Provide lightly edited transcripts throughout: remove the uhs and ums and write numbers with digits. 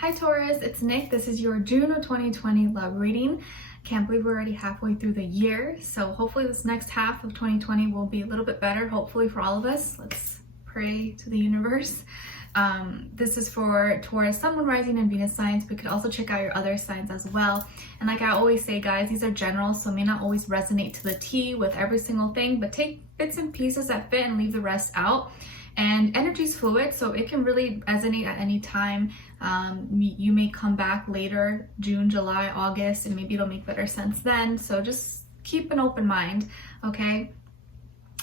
Hi Taurus, it's Nick. This is your June of 2020 love reading. Can't believe we're already halfway through the year. So hopefully this next half of 2020 will be a little bit better, hopefully for all of us. Let's pray to the universe. This is for Taurus, Sun, Moon, Rising, and Venus signs. We could also check out your other signs as well. And like I always say, guys, these are general, so may not always resonate to the T with every single thing, but take bits and pieces that fit and leave the rest out. And energy is fluid, so it can really resonate at any time. You may come back later, June, July, August, and maybe it'll make better sense then. So just keep an open mind, okay?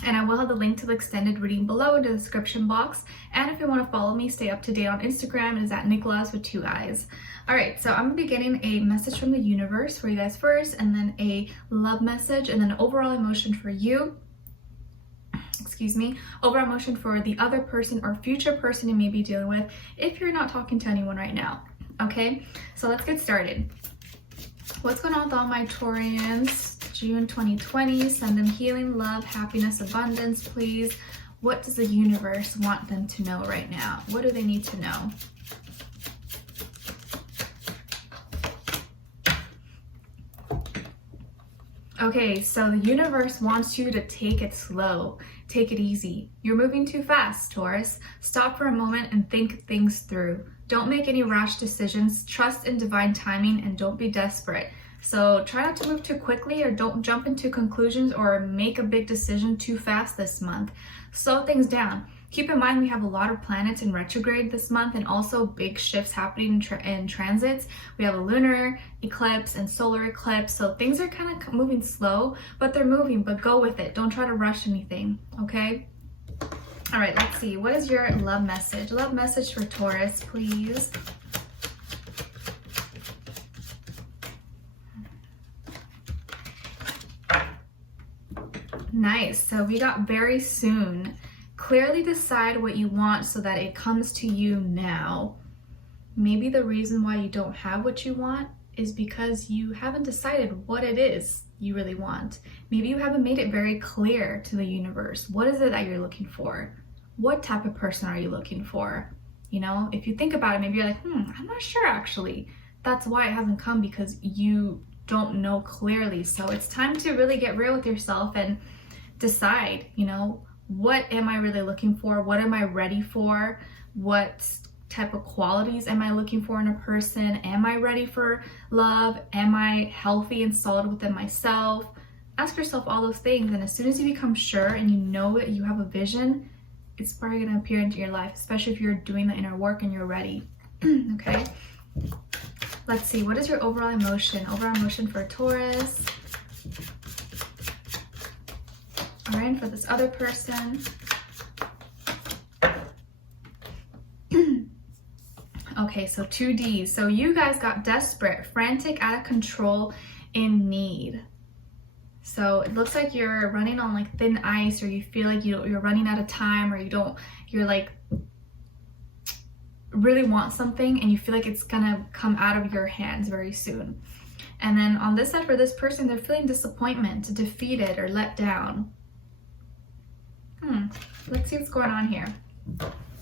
And I will have the link to the extended reading below in the description box. And if you want to follow me, stay up to date on Instagram. It is at Nicloves with 2 eyes. All right, so I'm gonna be getting a message from the universe for you guys first, and then a love message, and then overall emotion for you. Overall emotion for the other person or future person you may be dealing with if you're not talking to anyone right now. Okay, so let's get started. What's going on with all my Taurians? June 2020, send them healing, love, happiness, abundance, please. What does the universe want them to know right now? What do they need to know? Okay, so the universe wants you to take it slow. Take it easy. You're moving too fast, Taurus. Stop for a moment and think things through. Don't make any rash decisions. Trust in divine timing and don't be desperate. So try not to move too quickly, or don't jump into conclusions or make a big decision too fast this month. Slow things down. Keep in mind we have a lot of planets in retrograde this month, and also big shifts happening in transits. We have a lunar eclipse and solar eclipse, so things are kind of moving slow, but they're moving, but go with it. Don't try to rush anything, okay? All right, let's see. What is your love message? Love message for Taurus, please. Nice. So we got very soon. Clearly decide what you want so that it comes to you now. Maybe the reason why you don't have what you want is because you haven't decided what it is you really want. Maybe you haven't made it very clear to the universe. What is it that you're looking for? What type of person are you looking for? You know, if you think about it, maybe you're like, I'm not sure actually. That's why it hasn't come, because you don't know clearly. So it's time to really get real with yourself and decide, you know, what am I really looking for? What am I ready for? What type of qualities am I looking for in a person? Am I ready for love? Am I healthy and solid within myself? Ask yourself all those things, and as soon as you become sure and you know that you have a vision, it's probably going to appear into your life, especially if you're doing the inner work and you're ready. Okay, let's see. What is your overall emotion? Overall emotion for Taurus. All right, for this other person. Okay, so 2 Ds. So you guys got desperate, frantic, out of control, in need. So it looks like you're running on like thin ice, or you feel like you're running out of time, or you're like really want something and you feel like it's gonna come out of your hands very soon. And then on this side for this person, they're feeling disappointment, defeated, or let down. Let's see what's going on here.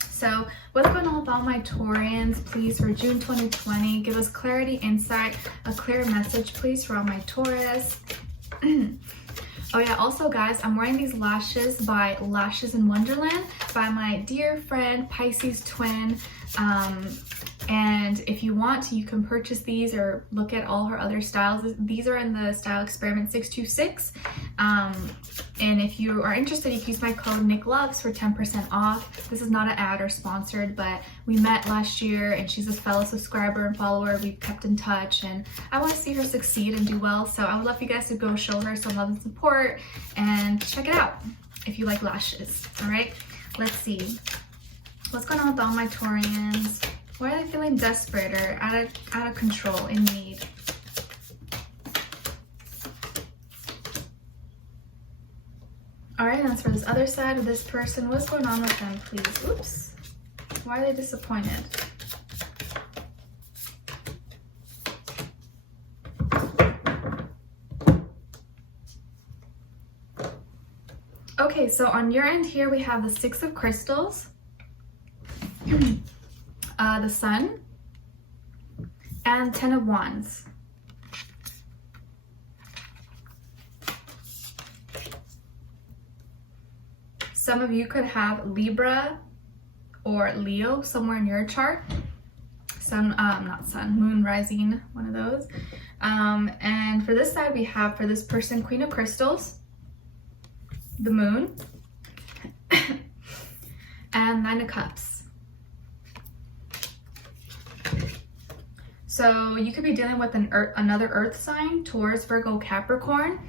So what's going on with all my Taurians, please, for June 2020? Give us clarity, insight, a clear message, please, for all my Taurus. Oh yeah, also guys, I'm wearing these lashes by Lashes in Wonderland by my dear friend Pisces twin. And if you want, you can purchase these or look at all her other styles. These are in the Style Experiment 626. And if you are interested, you can use my code Nicloves for 10% off. This is not an ad or sponsored, but we met last year and she's a fellow subscriber and follower. We've kept in touch and I want to see her succeed and do well. So I would love you guys to go show her some love and support and check it out if you like lashes. All right, let's see. What's going on with all my Taurians? Why are they feeling desperate or out of control, in need? All right, that's for this other side of this person. What's going on with them, please? Oops. Why are they disappointed? Okay, so on your end here, we have the 6 of Crystals, the Sun, and 10 of Wands. Some of you could have Libra or Leo somewhere in your chart. Not sun, moon, rising, one of those. And for this side, we have for this person, Queen of Crystals, the moon, and 9 of Cups. So you could be dealing with another earth sign, Taurus, Virgo, Capricorn,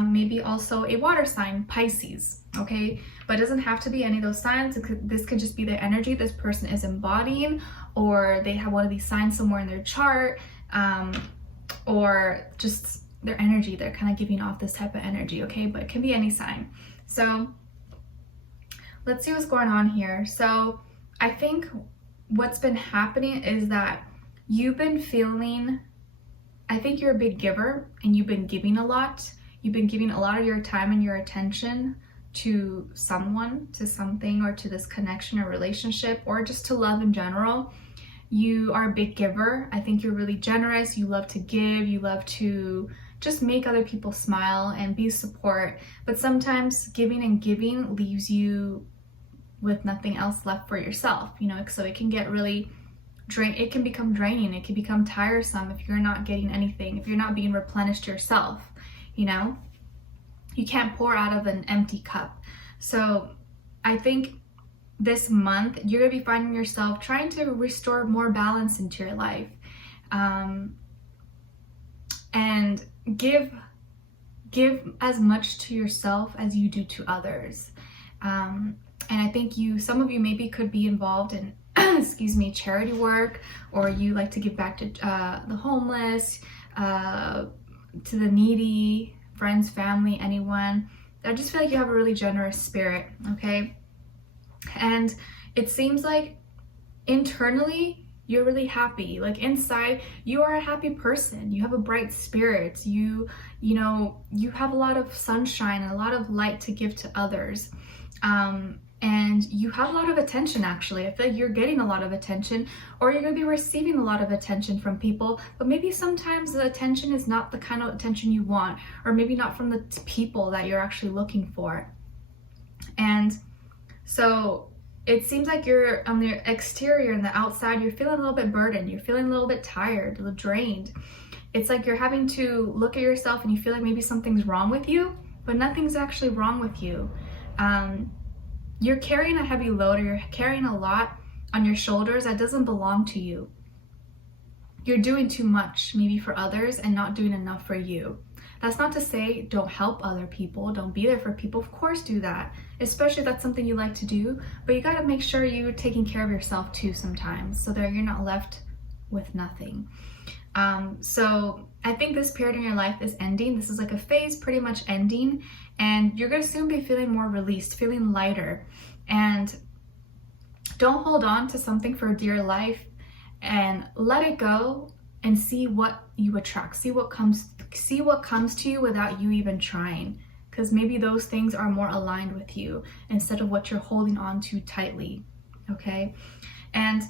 maybe also a water sign, Pisces, okay? But it doesn't have to be any of those signs. This could just be the energy this person is embodying, or they have one of these signs somewhere in their chart, or just their energy. They're kind of giving off this type of energy, okay? But it can be any sign. So let's see what's going on here. So I think what's been happening is that you've been feeling, I think you're a big giver and you've been giving a lot. You've been giving a lot of your time and your attention to someone, to something, or to this connection or relationship, or just to love in general. You are a big giver. I think you're really generous. You love to give. You love to just make other people smile and be support. But sometimes giving and giving leaves you with nothing else left for yourself, you know, so it can get really it can become draining. It can become tiresome if you're not getting anything, if you're not being replenished yourself, you know. You can't pour out of an empty cup. So I think this month you're going to be finding yourself trying to restore more balance into your life, and give as much to yourself as you do to others. And I think some of you maybe could be involved in excuse me, charity work, or you like to give back to the homeless, to the needy, friends, family, anyone. I just feel like you have a really generous spirit, okay? And it seems like internally you're really happy. Like inside, you are a happy person. You have a bright spirit. You know, you have a lot of sunshine and a lot of light to give to others. And you have a lot of attention, actually. I feel like you're getting a lot of attention, or you're going to be receiving a lot of attention from people, but maybe sometimes the attention is not the kind of attention you want, or maybe not from the people that you're actually looking for. And so it seems like you're on the exterior and the outside, you're feeling a little bit burdened, you're feeling a little bit tired, a little drained. It's like you're having to look at yourself and you feel like maybe something's wrong with you, but nothing's actually wrong with you. You're carrying a heavy load, or you're carrying a lot on your shoulders that doesn't belong to you. You're doing too much maybe for others and not doing enough for you. That's not to say don't help other people, don't be there for people. Of course do that, especially if that's something you like to do, but you gotta make sure you're taking care of yourself too sometimes, so that you're not left with nothing. So I think this period in your life is ending. This is like a phase pretty much ending, and you're going to soon be feeling more released, feeling lighter. And don't hold on to something for dear life, and let it go and see what you attract. See what comes to you without you even trying, because maybe those things are more aligned with you instead of what you're holding on to tightly. Okay? And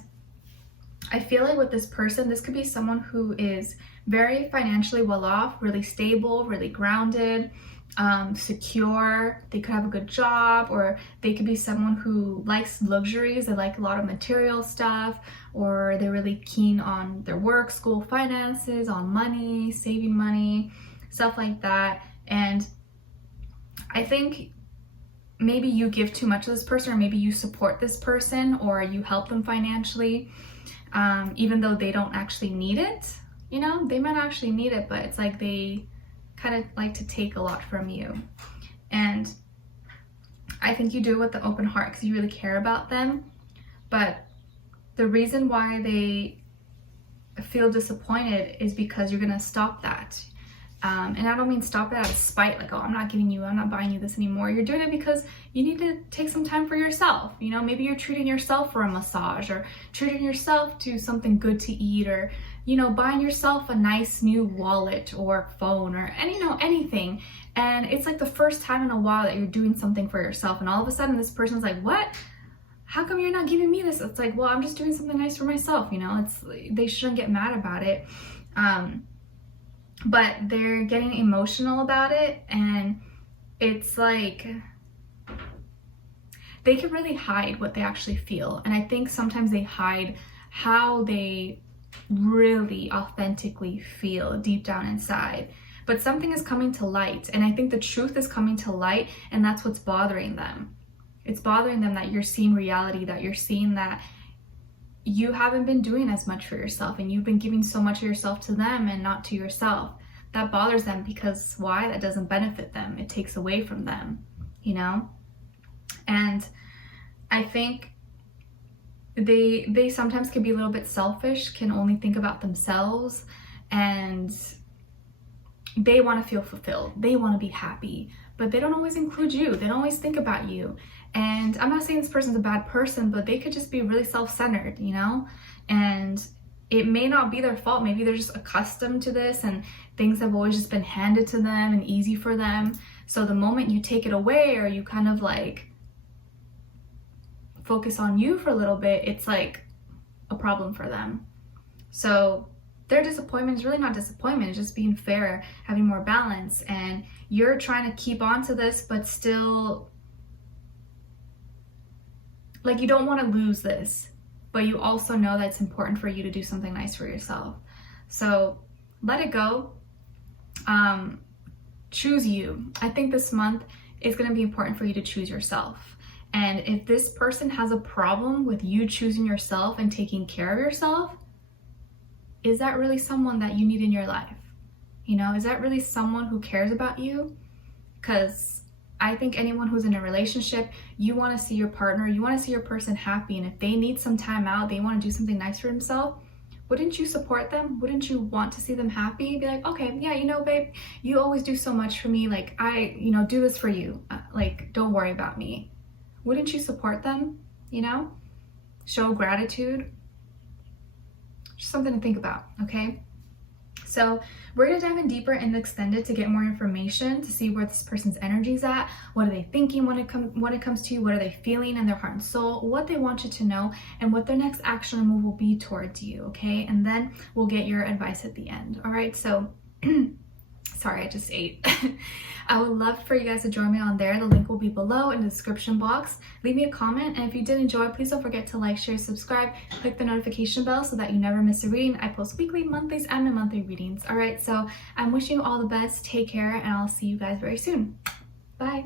I feel like with this person, this could be someone who is very financially well off, really stable, really grounded, secure. They could have a good job, or they could be someone who likes luxuries. They like a lot of material stuff, or they're really keen on their work, school, finances, on money, saving money, stuff like that. And I think maybe you give too much to this person, or maybe you support this person, or you help them financially. Even though they don't actually need it, you know, they might actually need it, but it's like they kind of like to take a lot from you. And I think you do it with the open heart because you really care about them. But the reason why they feel disappointed is because you're gonna stop that. And I don't mean stop it out of spite, like, oh, I'm not buying you this anymore. You're doing it because you need to take some time for yourself. You know, maybe you're treating yourself for a massage, or treating yourself to something good to eat, or, you know, buying yourself a nice new wallet or phone, or anything. And it's like the first time in a while that you're doing something for yourself, and all of a sudden this person's like, what? how come you're not giving me this? It's like, well, I'm just doing something nice for myself, you know? They shouldn't get mad about it. But they're getting emotional about it, and it's like they can really hide what they actually feel. And I think sometimes they hide how they really authentically feel deep down inside. But something is coming to light, and I think the truth is coming to light, and that's what's bothering them. It's bothering them that you're seeing reality, that you're seeing that you haven't been doing as much for yourself, and you've been giving so much of yourself to them and not to yourself. That bothers them because why? That doesn't benefit them. It takes away from them, you know? And I think they sometimes can be a little bit selfish, can only think about themselves, and they want to feel fulfilled. They want to be happy, but they don't always include you. They don't always think about you. And I'm not saying this person's a bad person, but they could just be really self-centered, you know? And it may not be their fault. Maybe they're just accustomed to this, and things have always just been handed to them and easy for them. So the moment you take it away, or you kind of like focus on you for a little bit, it's like a problem for them. So their disappointment is really not disappointment. It's just being fair, having more balance. And you're trying to keep on to this, but still, like, you don't want to lose this, but you also know that it's important for you to do something nice for yourself. So let it go. Choose you. I think this month is going to be important for you to choose yourself. And if this person has a problem with you choosing yourself and taking care of yourself, is that really someone that you need in your life? You know, is that really someone who cares about you? Because I think anyone who's in a relationship, you want to see your partner, you want to see your person happy. And if they need some time out, they want to do something nice for themselves, wouldn't you support them? Wouldn't you want to see them happy? Be like, okay, yeah, you know, babe, you always do so much for me. Like, I, you know, do this for you. Like, don't worry about me. Wouldn't you support them? You know, show gratitude. Just something to think about, okay? So we're gonna dive in deeper in the extended to get more information, to see where this person's energy's at. What are they thinking when it comes to you? What are they feeling in their heart and soul? What they want you to know, and what their next action or move will be towards you, okay? And then we'll get your advice at the end, all right? So, sorry, I just ate. I would love for you guys to join me on there. The link will be below in the description box. Leave me a comment, and if you did enjoy, please don't forget to like, share, subscribe, click the notification bell so that you never miss a reading. I post weekly, monthlies, and monthly readings. All right, so I'm wishing you all the best. Take care, and I'll see you guys very soon. Bye.